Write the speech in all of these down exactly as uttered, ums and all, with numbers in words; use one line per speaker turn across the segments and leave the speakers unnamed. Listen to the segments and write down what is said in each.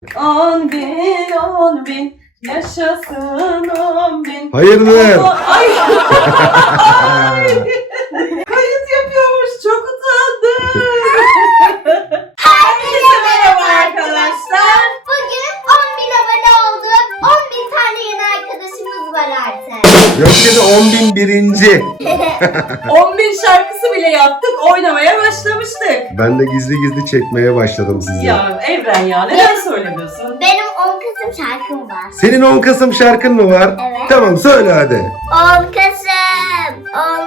On bin, on bin, yaşasın on bin.
Hayırdır?
Ay. Ay. Kayıt yapıyormuş, çok utandım. Herkese merhaba arkadaşlar.
Bugün on bin abone olduk. on bin tane yeni arkadaşımız var artık.
Gökçe'de on bin birinci.
on bin şarkısı bile yaptık, oynamaya başlamıştık.
Ben de gizli gizli çekmeye başladım sizi.
Ya Evren ya, neden söylemiyorsun?
Benim on Kasım şarkım var.
Senin on Kasım şarkın mı var?
Evet.
Tamam söyle hadi.
on Kasım, on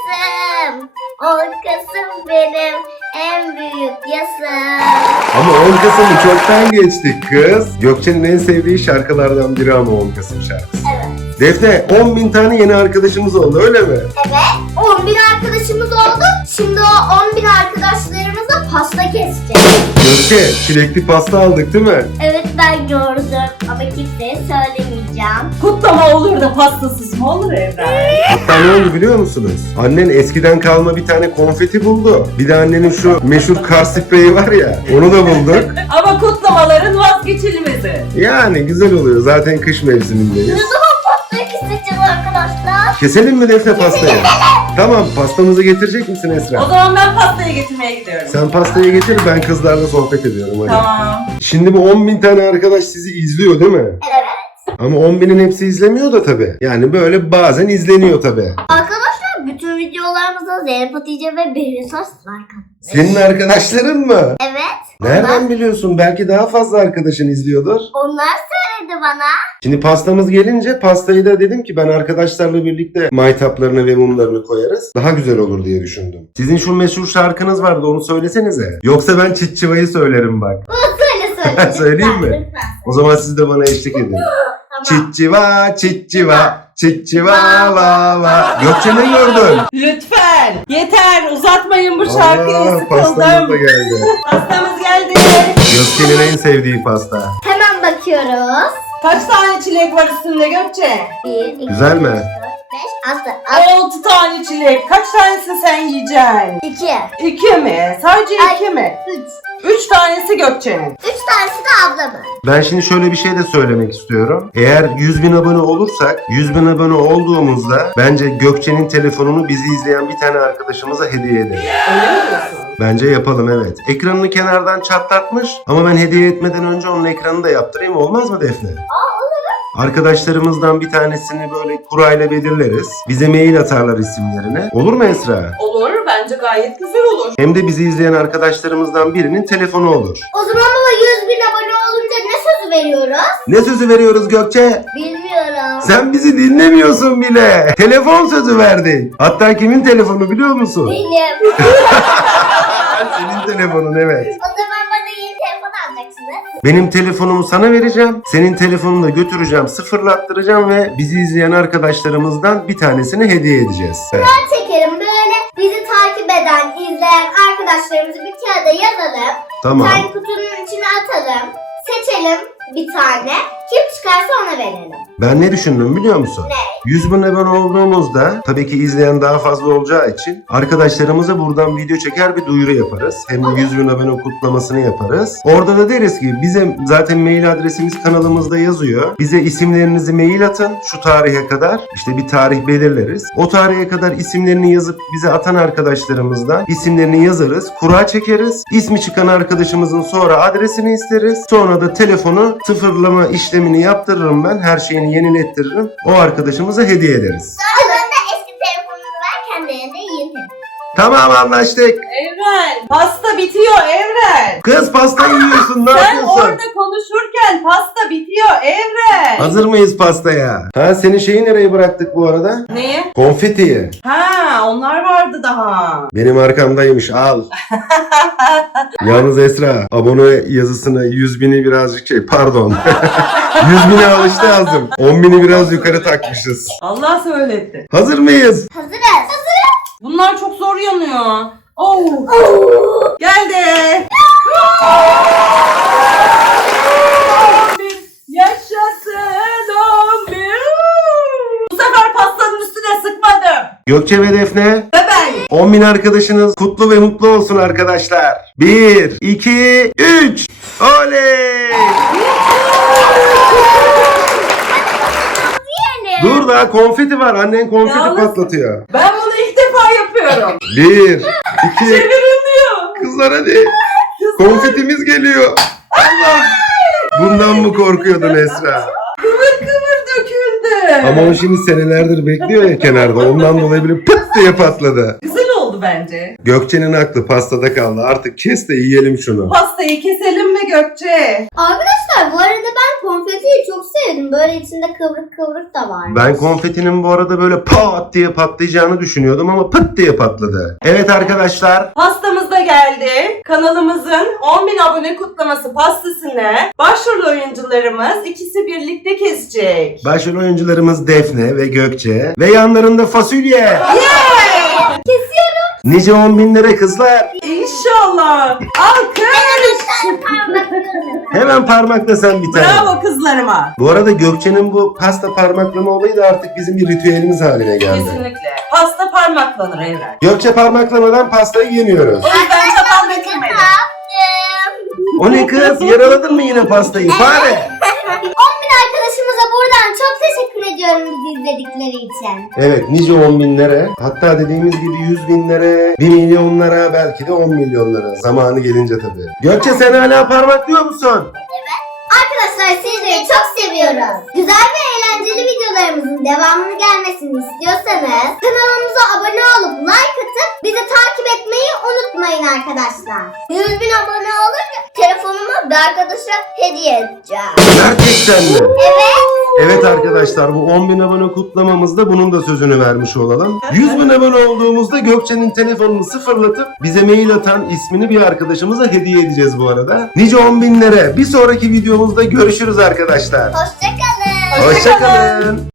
Kasım, on Kasım benim en büyük yasım.
Ama on Kasım'ı çoktan geçtik kız. Gökçe'nin en sevdiği şarkılardan biri ama on Kasım şarkısı.
Evet.
Defne on bin tane yeni arkadaşımız oldu öyle mi?
Evet. on bin arkadaşımız oldu. Şimdi o on bin arkadaşlarımızla pasta keseceğiz.
Gökçe çilekli pasta aldık değil mi?
Evet ben gördüm ama kimseye söylemeyeceğim.
Kutlama olur da pastasız mı olur Evren?
Hatta ne oldu biliyor musunuz? Annen eskiden kalma bir tane konfeti buldu. Bir de annenin şu meşhur kar spreyi var ya, onu da bulduk.
Ama kutlamaların vazgeçilmezi.
Yani güzel oluyor. Zaten kış mevsimindeyiz.
Ne zaman pastayı keseceğiz arkadaşlar?
Keselim mi Defne pastayı? Tamam, pastamızı getirecek misin
O
Esra?
zaman ben pastayı getirmeye gidiyorum.
Sen pastayı getir, ben kızlarla sohbet ediyorum. Hadi.
Tamam.
Şimdi bu on bin tane arkadaş sizi izliyor değil mi?
Evet.
Ama on binin hepsi izlemiyor da tabii. Yani böyle bazen izleniyor tabii.
Arkadaşlar bütün videolarımıza Zeynep Hatice ve Behrüsas like atmış.
Senin arkadaşların mı?
Evet.
Nereden
Onlar,
biliyorsun? Belki daha fazla arkadaşın izliyordur.
onlar söyledi bana.
Şimdi pastamız gelince pastayı da dedim ki ben arkadaşlarla birlikte maytaplarını ve mumlarını koyarız. Daha güzel olur diye düşündüm. Sizin şu meşhur şarkınız vardı, onu söylesenize. Yoksa ben Çitçiva'yı söylerim bak.
Söyle söyle.
Söyleyeyim mi?
Lütfen.
O zaman siz de bana eşlik edin.
Tamam.
Çitçiva, çitçiva, çitçiva va va. Gökçe ne gördün?
Lütfen. Yeter, uzatmayın bu şarkıyı.
Allah, pastamız da
Sıkıldım.
geldi.
Pastamız geldi.
Gökçe'nin en sevdiği pasta.
Hemen bakıyoruz.
Kaç tane çilek var üstünde Gökçe?
Bir, iki,
Güzel mi?
üç, dört, beş, altı.
Altı tane çilek. Kaç tanesini sen yiyeceksin?
İki.
İki mi? Sadece
Ay.
iki mi?
Üç.
Üç tanesi Gökçe'nin.
Üç tanesi de ablamın.
Ben şimdi şöyle bir şey de söylemek istiyorum. Eğer yüz bin abone olursak, yüz bin abone olduğumuzda bence Gökçe'nin telefonunu bizi izleyen bir tane arkadaşımıza hediye edelim.
Öyle mi diyorsun?
Bence yapalım, evet. Ekranını kenardan çatlatmış ama ben hediye etmeden önce onun ekranını da yaptırayım, olmaz mı Defne? Arkadaşlarımızdan bir tanesini böyle kurayla belirleriz. Bize mail atarlar isimlerini. Olur mu Esra?
Olur. Bence gayet güzel olur.
Hem de bizi izleyen arkadaşlarımızdan birinin telefonu olur.
O zaman baba yüz bin abone olunca ne sözü veriyoruz?
Ne sözü veriyoruz Gökçe?
Bilmiyorum.
Sen bizi dinlemiyorsun bile. Telefon sözü verdik. Hatta kimin telefonu biliyor musun?
Benim.
Senin telefonun, evet.
O zaman bana yeni telefon alacaksınız.
Benim telefonumu sana vereceğim. Senin telefonunu da götüreceğim, sıfırlattıracağım ve bizi izleyen arkadaşlarımızdan bir tanesini hediye edeceğiz. Evet.
Ben çekerim böyle bizi takip eden, izleyen arkadaşlarımızı bir kağıda yazalım.
Tamam.
Tane kutunun içine atalım. Seçelim bir tane. Kim çıkarsa ona verelim.
Ben ne düşündüm biliyor musun?
Ne?
yüz bin abone olduğumuzda tabii ki izleyen daha fazla olacağı için arkadaşlarımıza buradan video çeker bir duyuru yaparız. Hem de yüz bin abone kutlamasını yaparız. Orada da deriz ki bize zaten mail adresimiz kanalımızda yazıyor. Bize isimlerinizi mail atın şu tarihe kadar. İşte bir tarih belirleriz. O tarihe kadar isimlerini yazıp bize atan arkadaşlarımızdan isimlerini yazarız. Kura çekeriz. İsmi çıkan arkadaşımızın sonra adresini isteriz. Sonra da telefonu sıfırlama işlemini yaptırırım ben. Her şeyini yenilettiririm. O arkadaşımıza hediye ederiz.
Sonra da eski telefonunu ver kendine de yeni telefon.
Tamam, anlaştık.
Evren. Pasta bitiyor Evren.
Kız pasta yiyorsun, ne
Sen
yapıyorsun?
orada konuşurken pasta bitiyor Evren.
Hazır mıyız pastaya? Ha, senin şeyi nereye bıraktık bu arada?
Neyi?
Konfetiyi.
Ha, onlar vardı daha.
Benim arkamdaymış, al. Yalnız Esra, abone yazısına yüz bini birazcık şey, pardon. yüz bine alıştı yazdım. on bini biraz yukarı takmışız.
Allah söyletti.
Hazır mıyız?
Hazırız. Hazırız.
Bunlar çok zor yanıyor. Oh. Geldi. Yaşasın on bin. Bu sefer pastanın üstüne sıkmadım.
Gökçe ve Defne,
Ve ben
on bin arkadaşınız kutlu ve mutlu olsun arkadaşlar. bir, iki, üç. Oley! Dur daha konfeti var. Annen konfeti
Yalnız-
patlatıyor.
Ben bunu ilk defa yapıyorum.
bir, iki.
Çevirin diyor.
Kızlar hadi. Konfetimiz geliyor. Allah! Bundan mı korkuyordun Esra?
Kıvır kıvır döküldü.
Ama o şimdi senelerdir bekliyor ya kenarda. Ondan dolayı böyle pıt diye patladı.
Güzel oldu bence.
Gökçe'nin aklı pastada kaldı. Artık kes de yiyelim şunu.
Pastayı keselim mi Gökçe?
Arkadaşlar bu arada ben konfetiyi çok sevdim. Böyle içinde kıvrık kıvrık da var.
Ben konfetinin bu arada böyle pat diye patlayacağını düşünüyordum ama pıt diye patladı. Evet arkadaşlar.
Pastamız da geldi. Kanalımızın on bin abone kutlaması pastasını başrol oyuncularımız ikisi birlikte kesecek.
Başrol oyuncularımız Defne ve Gökçe. Ve yanlarında fasulye.
Kesiyorum.
Nice on binlere kızlar.
İnşallah. Alkış.
Parmaklıyorum.
Hemen parmakla sen bir tane.
Bravo kızlarıma.
Bu arada Gökçe'nin bu pasta parmaklama olayı da artık bizim bir ritüelimiz haline geldi.
Kesinlikle. Pasta parmaklanır Evren.
Gökçe parmaklamadan pastayı yemiyoruz.
O yüzden çatal getirmedim.
O ne kız? Yaraladın mı yine pastayı? Fare!
on bin arkadaşımıza buradan çok teşekkür ediyorum bizi izledikleri için.
Evet nice on binlere, hatta dediğimiz gibi yüz binlere, bir milyonlara, belki de on milyonlara zamanı gelince tabii. Gökçe sen hala parmaklıyor musun?
Arkadaşlar sizleri çok seviyoruz. Güzel ve eğlenceli videolarımızın devamını gelmesini istiyorsanız kanalımıza abone olup like atıp bizi takip etmeyi unutmayın arkadaşlar. yüz bin abone olunca telefonumu bir arkadaşa hediye edeceğim.
Gerçekten mi?
Evet.
Evet arkadaşlar bu on bin abone kutlamamızda bunun da sözünü vermiş olalım. yüz bin abone olduğumuzda Gökçe'nin telefonunu sıfırlatıp bize mail atan ismini bir arkadaşımıza hediye edeceğiz bu arada. Nice on binlere bir sonraki videomuzda görüşürüz arkadaşlar.
Hoşçakalın.
Hoşçakalın.